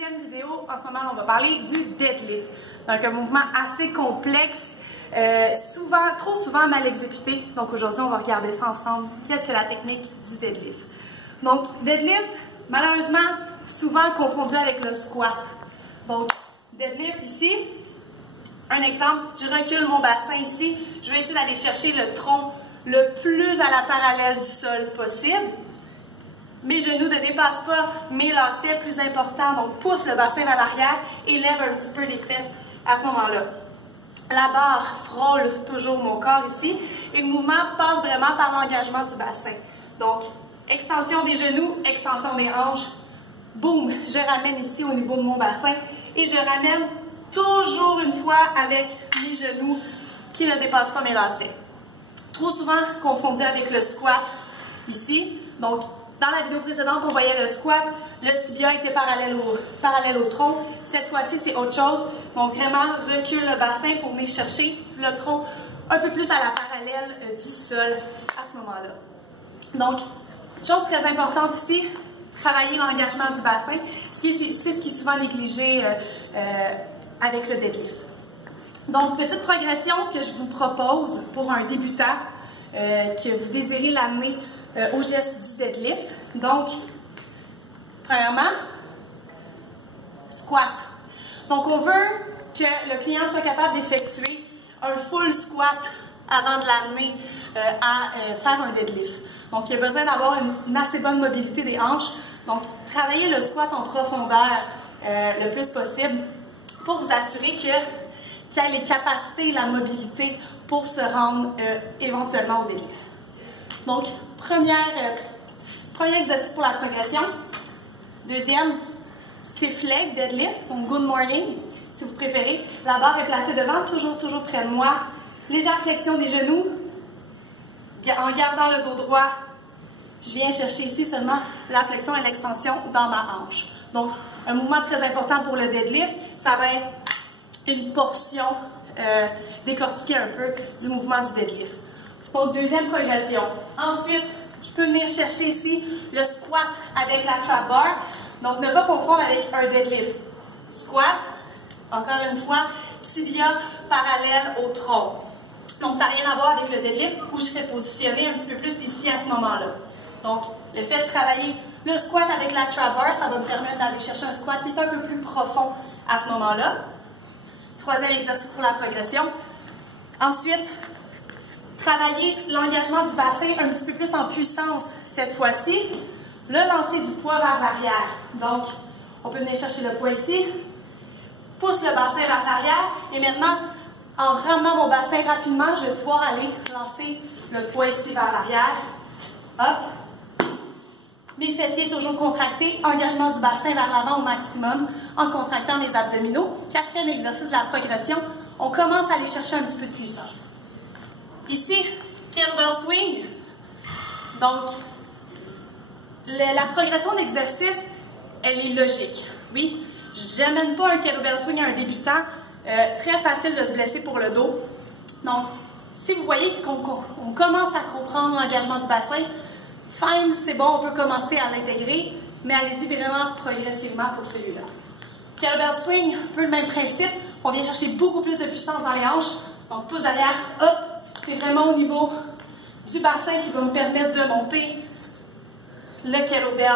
deuxième vidéo, en ce moment, on va parler du deadlift. Donc, un mouvement assez complexe, trop souvent mal exécuté. Donc, aujourd'hui, on va regarder ça ensemble. Qu'est-ce que la technique du deadlift? Donc, deadlift, malheureusement, souvent confondu avec le squat. Donc, deadlift ici, un exemple, je recule mon bassin ici. Je vais essayer d'aller chercher le tronc le plus à la parallèle du sol possible. Mes genoux ne dépassent pas mes lacets plus importants, donc pousse le bassin vers l'arrière et lève un petit peu les fesses à ce moment-là. La barre frôle toujours mon corps ici et le mouvement passe vraiment par l'engagement du bassin. Donc, extension des genoux, extension des hanches, boum, je ramène ici au niveau de mon bassin et je ramène toujours une fois avec mes genoux qui ne dépassent pas mes lacets. Trop souvent confondu avec le squat ici, donc dans la vidéo précédente, on voyait le squat, le tibia était parallèle au tronc. Cette fois-ci, c'est autre chose. Donc, vraiment, recule le bassin pour venir chercher le tronc un peu plus à la parallèle du sol à ce moment-là. Donc, chose très importante ici, travailler l'engagement du bassin. C'est ce qui est souvent négligé avec le deadlift. Donc, petite progression que je vous propose pour un débutant que vous désirez l'amener au geste du deadlift. Donc, premièrement, squat. Donc, on veut que le client soit capable d'effectuer un full squat avant de l'amener à faire un deadlift. Donc, il y a besoin d'avoir une assez bonne mobilité des hanches. Donc, travaillez le squat en profondeur le plus possible pour vous assurer qu'il y ait les capacités et la mobilité pour se rendre éventuellement au deadlift. Donc, premier exercice pour la progression. Deuxième, stiff leg deadlift, donc good morning, si vous préférez. La barre est placée devant, toujours près de moi. Légère flexion des genoux. En gardant le dos droit, je viens chercher ici seulement la flexion et l'extension dans ma hanche. Donc, un mouvement très important pour le deadlift, ça va être une portion décortiquée un peu du mouvement du deadlift. Donc, deuxième progression. Ensuite, je peux venir chercher ici le squat avec la trap bar. Donc, ne pas confondre avec un deadlift. Squat, encore une fois, tibia parallèle au tronc. Donc, ça n'a rien à voir avec le deadlift où je serai positionnée un petit peu plus ici à ce moment-là. Donc, le fait de travailler le squat avec la trap bar, ça va me permettre d'aller chercher un squat qui est un peu plus profond à ce moment-là. Troisième exercice pour la progression. Ensuite, travailler l'engagement du bassin un petit peu plus en puissance cette fois-ci. Le lancer du poids vers l'arrière. Donc, on peut venir chercher le poids ici. Pousse le bassin vers l'arrière. Et maintenant, en ramenant mon bassin rapidement, je vais pouvoir aller lancer le poids ici vers l'arrière. Hop. Mes fessiers toujours contractés. Engagement du bassin vers l'avant au maximum en contractant mes abdominaux. Quatrième exercice de la progression. On commence à aller chercher un petit peu de puissance. Ici, kettlebell swing. Donc, la progression d'exercice, elle est logique. Oui, je n'amène pas un kettlebell swing à un débutant. Très facile de se blesser pour le dos. Donc, si vous voyez qu'on commence à comprendre l'engagement du bassin, fine, c'est bon, on peut commencer à l'intégrer, mais allez-y vraiment progressivement pour celui-là. Kettlebell swing, un peu le même principe. On vient chercher beaucoup plus de puissance dans les hanches. Donc, pouce derrière, hop. C'est vraiment au niveau du bassin qui va me permettre de monter le kettlebell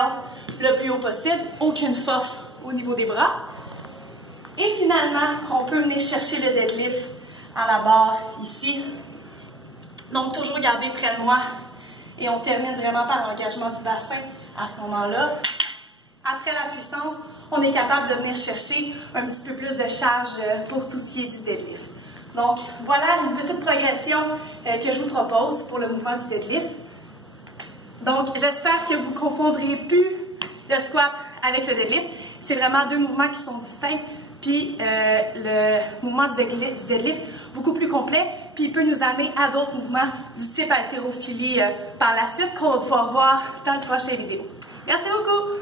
le plus haut possible. Aucune force au niveau des bras. Et finalement, on peut venir chercher le deadlift à la barre ici. Donc, toujours garder près de moi. Et on termine vraiment par l'engagement du bassin à ce moment-là. Après la puissance, on est capable de venir chercher un petit peu plus de charge pour tout ce qui est du deadlift. Donc, voilà une petite progression que je vous propose pour le mouvement du deadlift. Donc, j'espère que vous ne confondrez plus le squat avec le deadlift. C'est vraiment deux mouvements qui sont distincts. Puis, le mouvement du deadlift, beaucoup plus complet. Puis, il peut nous amener à d'autres mouvements du type haltérophilie par la suite qu'on va pouvoir voir dans le prochain vidéo. Merci beaucoup!